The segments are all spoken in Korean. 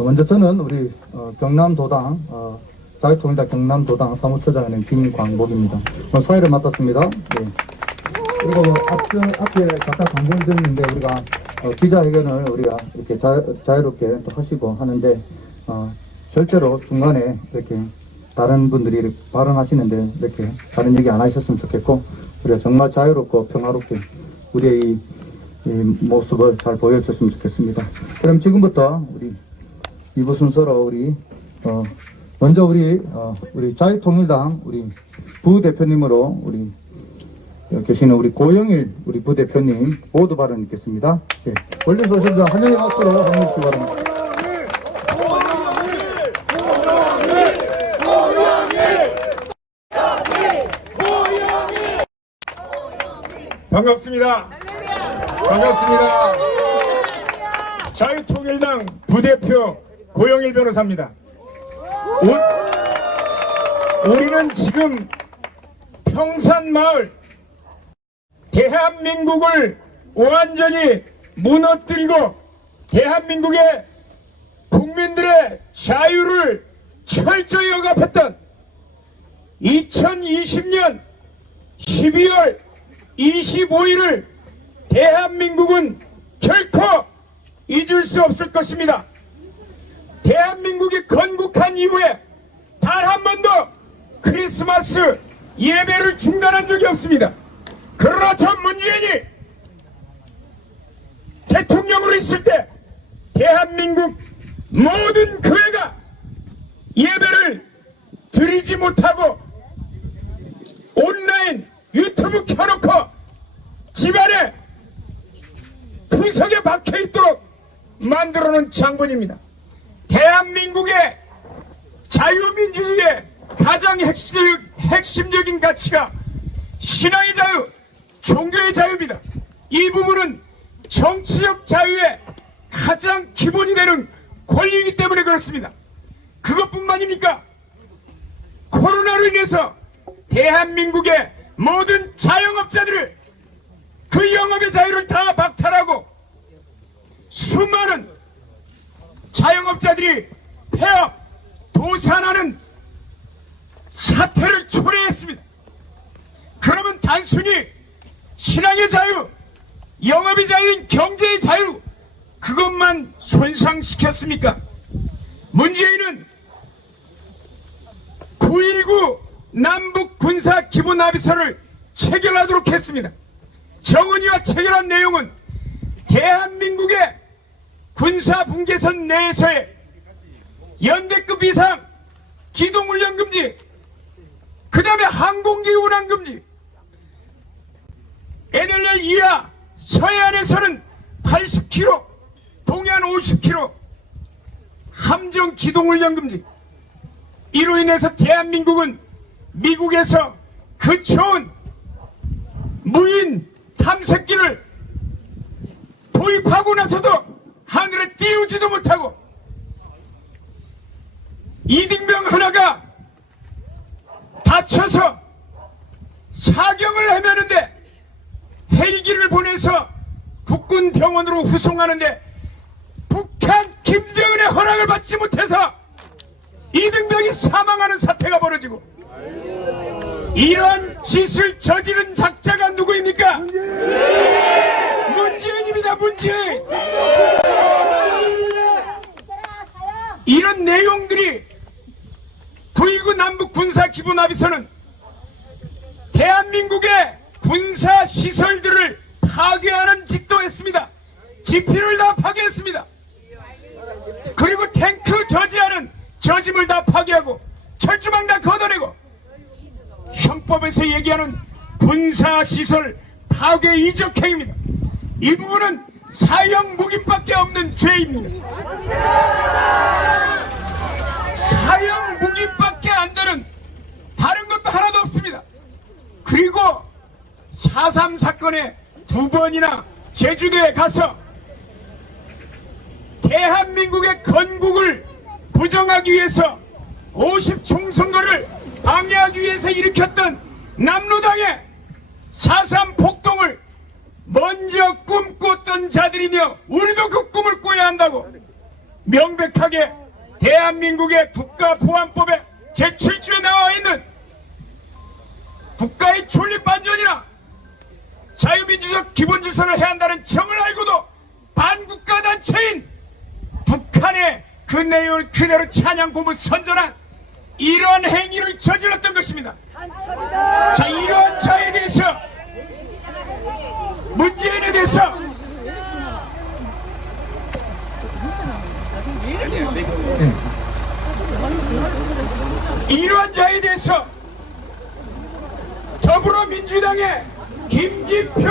어, 먼저 저는 우리 어, 경남도당 어, 자유통일당 경남도당 사무처장인 김광복입니다. 어, 사회를 맡았습니다. 네. 그리고 앞, 앞에 잠깐 광고를 드렸는데 우리가 어, 기자회견을 우리가 이렇게 자, 자유롭게 또 하시고 하는데 어, 절대로 중간에 이렇게 다른 분들이 발언하시는데 이렇게 다른 얘기 안 하셨으면 좋겠고 우리가 정말 자유롭고 평화롭게 우리의 이, 이 모습을 잘 보여줬으면 좋겠습니다. 그럼 지금부터 우리 이부 순서로 우리 어, 먼저 우리 어, 우리 자유통일당 우리 부 대표님으로 우리 계시는 우리 고영일 우리 부 대표님 모두 발언 있겠습니다. 네. 멀리서 오셔서 환영의 박수로 환영해 주시기 바랍니다. 반갑습니다. 반갑습니다. 자유통일당 부대표 고영일 변호사입니다. 우, 우리는 지금 평산마을 대한민국을 완전히 무너뜨리고 대한민국의 국민들의 자유를 철저히 억압했던 2020년 12월 25일을 대한민국은 결코 잊을 수 없을 것입니다. 대한민국이 건국한 이후에 단 한 번도 크리스마스 예배를 중단한 적이 없습니다. 그러나 전 문재인이 대통령으로 있을 때 대한민국 모든 교회가 예배를 드리지 못하고 온라인 유튜브 켜놓고 집안에 구석에 박혀 있도록 만들어 놓은 장본입니다. 대한민국의 자유민주주의의 가장 핵심적, 핵심적인 가치가 신앙의 자유, 종교의 자유입니다. 이 부분은 정치적 자유의 가장 기본이 되는 권리이기 때문에 그렇습니다. 그것뿐만입니까? 코로나로 인해서 대한민국의 모든 자영업자들을 그 영업의 자유를 다 박탈하고 수많은 자영업자들이 폐업, 도산하는 사태를 초래했습니다. 그러면 단순히 신앙의 자유, 영업의 자유인 경제의 자유 그것만 손상시켰습니까? 문재인은 9.19 남북 군사 기본 합의서를 체결하도록 했습니다. 정은이와 체결한 내용은 대한민국의 군사 분계선 내에서의 연대급 이상 기동훈련 금지, 그 다음에 항공기 운항 금지, NLL 이하 서해안에서는 80km, 동해안 50km, 함정 기동훈련 금지. 이로 인해서 대한민국은 미국에서 그 좋은 무인 탐색기를 도입하고 나서도 띄우지도 못하고 이등병 하나가 다쳐서 사경을 헤매는데 헬기를 보내서 국군 병원으로 후송하는데 북한 김정은의 허락을 받지 못해서 이등병이 사망하는 사태가 벌어지고 이런 짓을 저지른 작자가 누구입니까? 문재인입니다 문재인 이런 내용들이 9.19 남북 군사 기본 합의서는 대한민국의 군사 시설들을 파괴하는 짓도 했습니다. 지피를 다 파괴했습니다. 그리고 탱크 저지하는 저짐을 다 파괴하고 철조망 다 걷어내고 형법에서 얘기하는 군사시설 파괴 이적행입니다. 이 부분은 사형 무기밖에 없는 죄입니다. 사형 무기밖에 안 되는 다른 것도 하나도 없습니다. 그리고 4.3 사건에 두 번이나 제주도에 가서 대한민국의 건국을 부정하기 위해서 50 총 선거를 방해하기 위해서 일으켰던 남로당의 4.3 폭동을 그 내용을 그대로 찬양 고무 선전한 이러한 행위를 저질렀던 것입니다. 자, 이러한 자에 대해서 문재인에 대해서 이러한 자에 대해서 더불어민주당의 김진표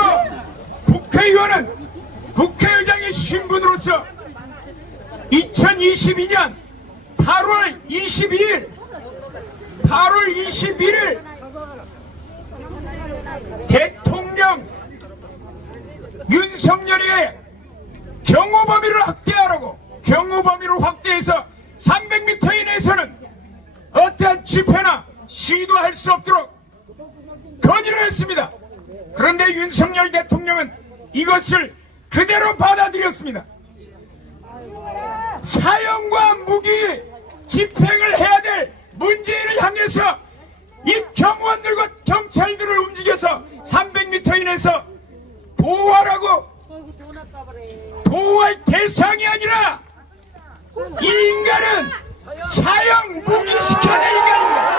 국회의원은 국회의장의 신분으로서 2022년 8월 22일 8월 21일 대통령 윤석열의 경호 범위를 확대하라고 경호 범위를 확대해서 300m 이내에서는 어떠한 집회나 시도할 수 없도록 건의를 했습니다. 그런데 윤석열 대통령은 이것을 그대로 받아들였습니다. 사형과 무기 집행을 해야 될 문재인을 향해서 이 경호원들과 경찰들을 움직여서 300m 이내에서 보호하라고 보호할 대상이 아니라 이 인간은 사형 무기시켜야 될 인간입니다.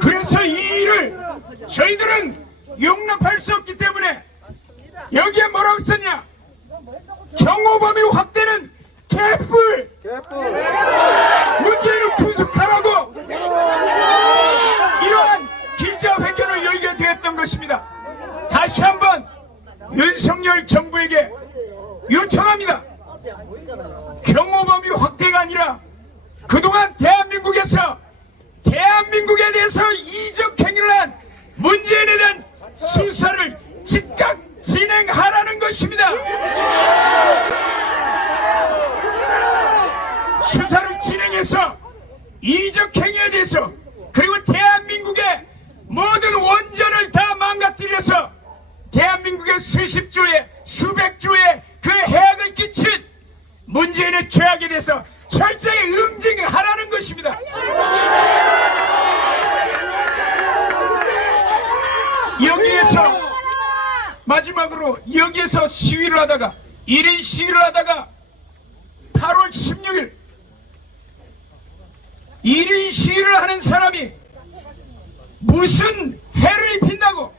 그래서 이 일을 저희들은 용납할 수 없기 때문에 여기에 뭐라고 썼냐 경호 범위 확대는 개뿔 문재인을 구속하라고 이러한 기자회견을 열게 되었던 것입니다 다시 한번 윤석열 정부에게 요청합니다 경호 범위 확대가 아니라 그동안 대한민국에서 대한민국에 대해서 이적 행위를 한 문재인에 대한 수사를 즉각 진행하라는 것입니다. 수사를 진행해서 이적 행위에 대해서 그리고 대한민국의 모든 원전을 다 망가뜨려서 대한민국의 수십 조의 수백 조의 그 해악을 끼친 문재인의 죄악에 대해서 철저히 응징하라는 것입니다. 여기에서 마지막으로 여기에서 시위를 하다가 1인 시위를 하다가 8월 16일 1인 시위를 하는 사람이 무슨 해를 입힌다고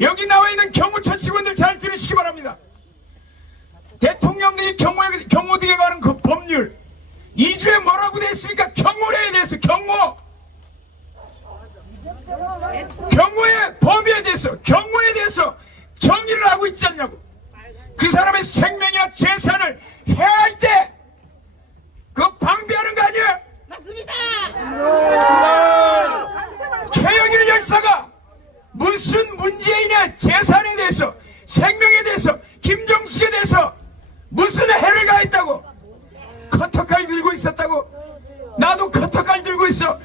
여기 나와 있는 경호처 직원들 잘 들으시기 바랍니다. 대통령들이 경호, 경호등에 관한 그 법률 2주에 뭐라고 되어 있습니까? 경호에 대해서 경호 경호의 범위에 대해서 경호에 대해서 정의를 하고 있지 않냐고. 그 사람의 생명이나 재산을 해할 때 그거 방비하는 거 아니야 맞습니다. 최영일 열사가 무슨 문재인의 재산에 대해서 생명에 대해서 김정숙에 대해서 무슨 해를 가했다고? 커터칼 들고 있었다고? 나도 커터칼 들고 있어